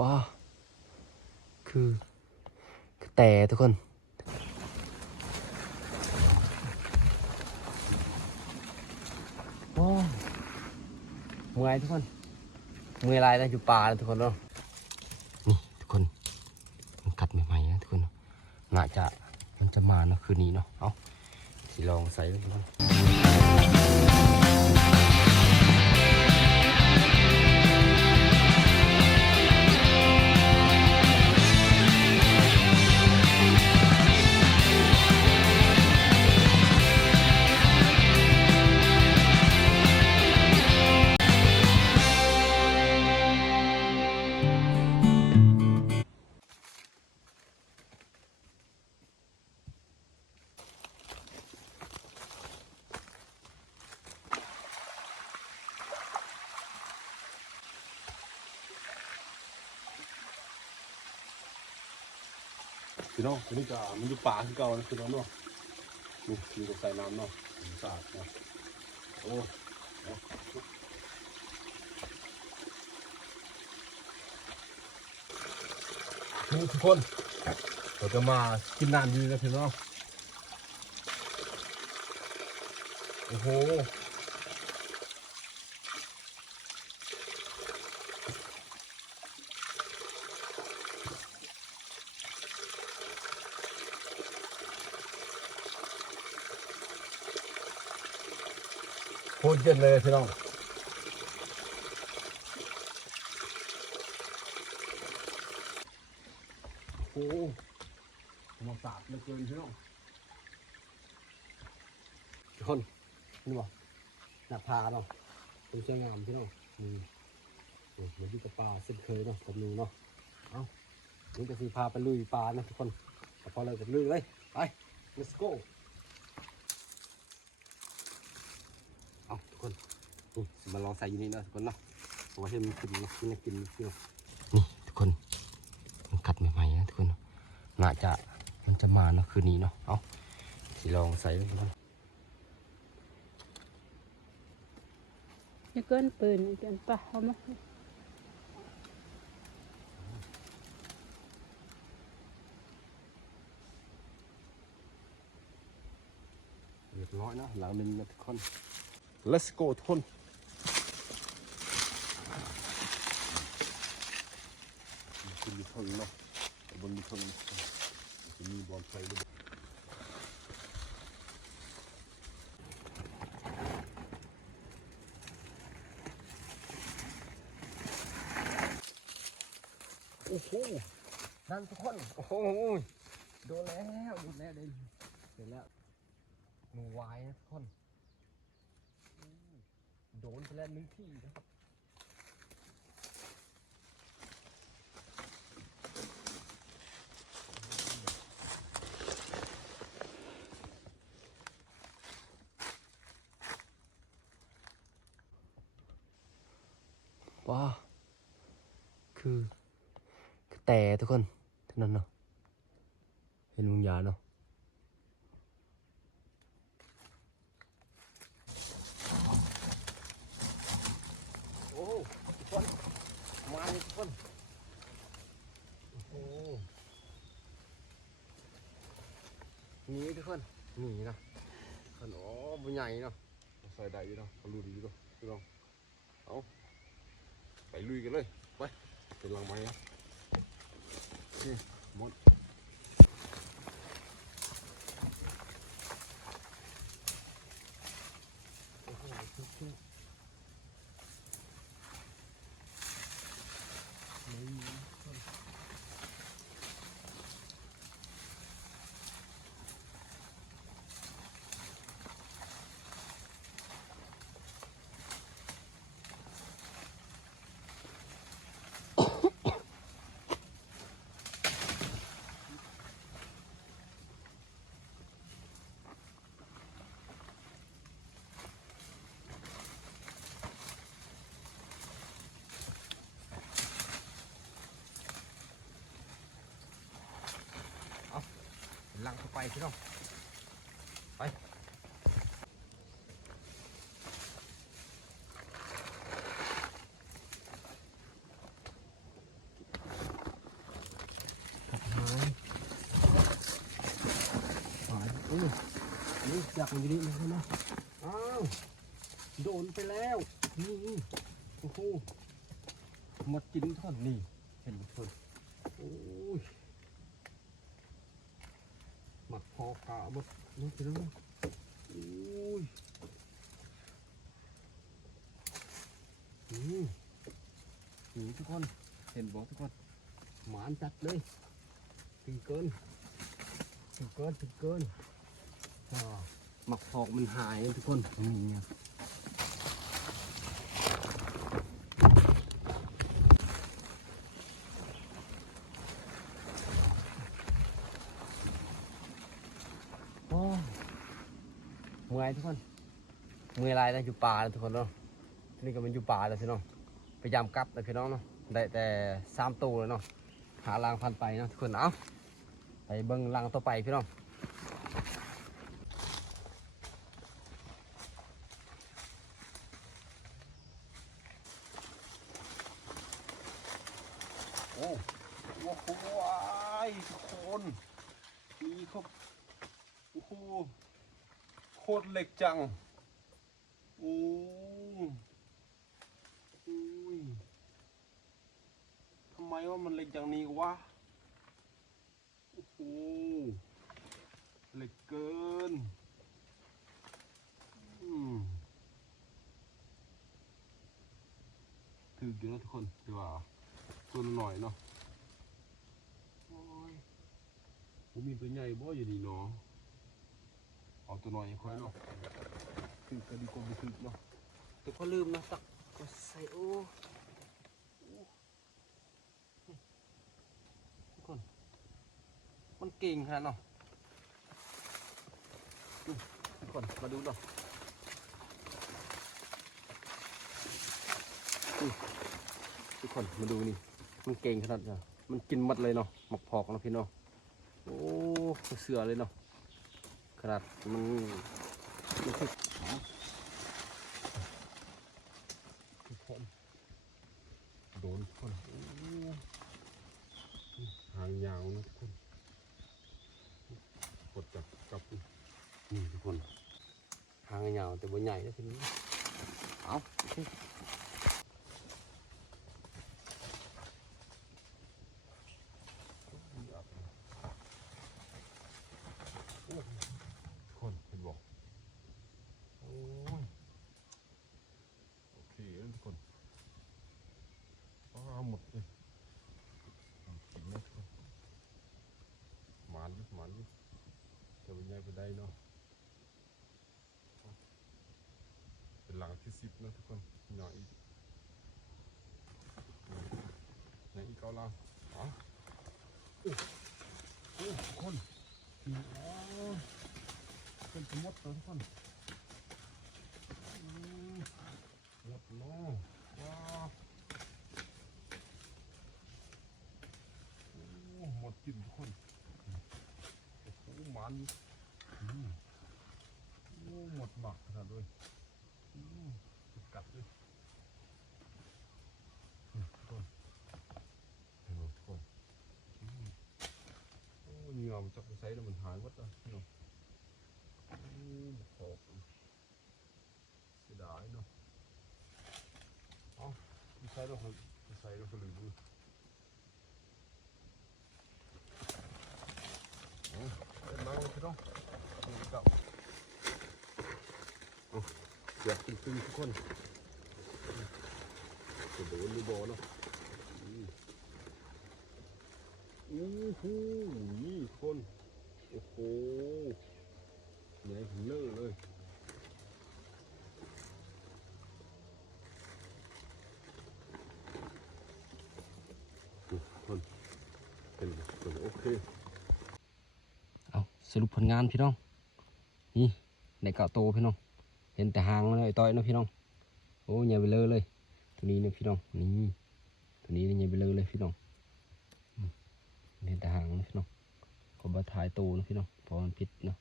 ว้าคือแต่ทุกคน โอ้เมื่อยทุกคนเมื่อยลายนะอยู่ป่านะทุกคนเนาะนี่ทุกคน มันกัดใหม่ๆนะทุกคนน่าจะมันจะมาเนาะคืนนี้เนาะเอาสิลองใส่ทุกคน พี่น้องตัวนี้ก็มันอยู่ป่าคือเก่านะพี่น้องเนาะนี่มีตัวใส่น้ำเนาะสะอาดนะโอ้ทุกคนเราจะมากินน้ำดีนะพี่น้องโอ้โห เย็นเลยพี่น้องโอ้มาสาดเหลือเกินพี่น้องทุกคนนี่บอกหน้าผาเนาะเป็นสวยงามพี่น้องนี่โอ้ยเหมือนที่กับป่าเส้นเคยเนาะกับนูเนาะเอานี่จะสีพาไปลุยป่านะทุกคนพอเราจะลุยเลยไป let's go เอาทุก คนนี่มาลองใส่อยู่นี่นะทุกคนเนาะเอาไว้ให้มันกินนะกินนะกินนะกินนะนี่ทุกคน มันกัดใหม่ๆนะทุกคนเนาะน่าจะมันจะมาเนาะคืนนี้เนาะเอาสิลองใส่ดูทุกคนอย่าเกินปืนอย่าเกินปะเอามาเรียบร้อยนะหลังนึงนะทุกคน let's go ทุกคนขึ้นอยู่เทิงเนาะบนมีเทิงจะมีบอลไฟด้วยโอ้โหนั่นทุกคน โอ้โหโดนแล้ว โดนแล้วเดินเสร็จแล้วหนูวายนะทุกคนอืม โดนไปแล้วหนึ่งที่นะครับว้าคือ แต่ทุกคนเท่านั้นเนาะเห็นมุงยาเนาะโอ้ทุกคนมาเลย ทุกคนโอ้โหนีทุกคนหนีนะขนโอ้บุญใหญ่เนาะใส่ได้อยู่เนาะขลุยดีด้วยพี่น้องเอาไปลุยกันเลยไปเป็นลังไม้นะนี่หมด ไปพี่น้องไปนี่อยากอยู่นี่เลยนะอ้าวโดนไปแล้วนี่โอ้โหมดกินท่อนนี่เห็นไหมคนโอ้ย หมักพอกาหมดนี่พี่น้องโอ้ยอืมนี่ทุกคน เห็นบอกทุกคน หมานจัดเลย ถึงเกิน ถึงเกิน ถึงเกินก็หมักพอกมันหายทุกคนนี่ไงโอ้ เมื่อยทุกคนเมื่อยลายนะอยู่ป่าทุกคนเนาะที่นี่ก็เป็นอยู่ป่าแล้วพี่น้องพยายามกลับแต่พี่น้องเนาะได้แต่สามตัวแล้วเนาะหาลางพันไปเนาะทุกคนเอาไปเบิ้งลางต่อไปพี่น้องโอ้โหว้ายทุกคนนี่ครับโอ้โห ตรเหล็กจังโอ้อุ้ยทำไมว่ามันเหล็กจังนี้วะ โอ้โห เหล็กเกินอืมถือเยอะทุกคนดีกว่าตัวหน่อยเนาะโอ้ยผมมีตัวใหญ่บ่อยู่ดีเนาะ เอาตัวหน่อยค่อยเนาะถึงก็ดีกว่าไม่ถึงเนาะแต่ก็ลืมนะตักก็ใส่โอ้โอ้ทุกคน มันเก่งขนาดเนาะทุกคนมาดูเนาะทุกคนมาดูนี่ มันเก่งขนาดเนี้มันกินหมดเลยเนาะหมกพอกเนาะพี่เนาะโอ้เสือเลยเนาะ ขนาดมันมันคือทุกคนโดนทุกคนหางยาวนะทุกคนกดจับจับนี่ทุกคนหางยาวแต่บ่ใหญ่นะทีนี้เอาโอเค คนเห็นบอกโอ้ย โอเคแล้วทุกคนอ้าวหมดเลยกินนะทุกคนห มานดิหมานดิจะเป็นไงไปได้เนาะเป็นหลังที่สิบนะทุกคนหน่อยอีกหน่อยอีกเกาลังอ๋อโอ้โอ้ทุกคนอ๋อเป็นสมดตัวทุกคนหมดเนาะว้าโอ้หมดกินทุกคน โหมันหมดหมักขนาดเลยกัดเลยอืมทุกคนเห็นไหมทุกคนโอ้เหงื่อมันจับไปใส่แล้วมันหายหมดเลยพี่น้องอืมหกเสียดายเนาะเอาไม่ใช่เราคนไม่ใช่เราคนลืมมือเอา เป็นน้ำพี่น้องนี่กับเอาอยากตึงๆทุกคนจะโดนหรือบ่เนาะอู้หูนี่คน โอ้โหใหญ่เลอะเลยทุกคนเป็นเป็นโอเค เอา สรุปผลงานพี่น้อง นี่ในเก่าโตพี่น้อง เห็นแต่หางมันเลยต่อยนะพี่น้อง โอ้ใหญ่ไปเลยเลย ตัวนี้นะพี่น้อง นี่ ตัวนี้ใหญ่ไปเลยเลยพี่น้องเห็นแต่หางนะพี่น้องก็บาทายโตนะพี่น้องเพราะมันพิษเนาะ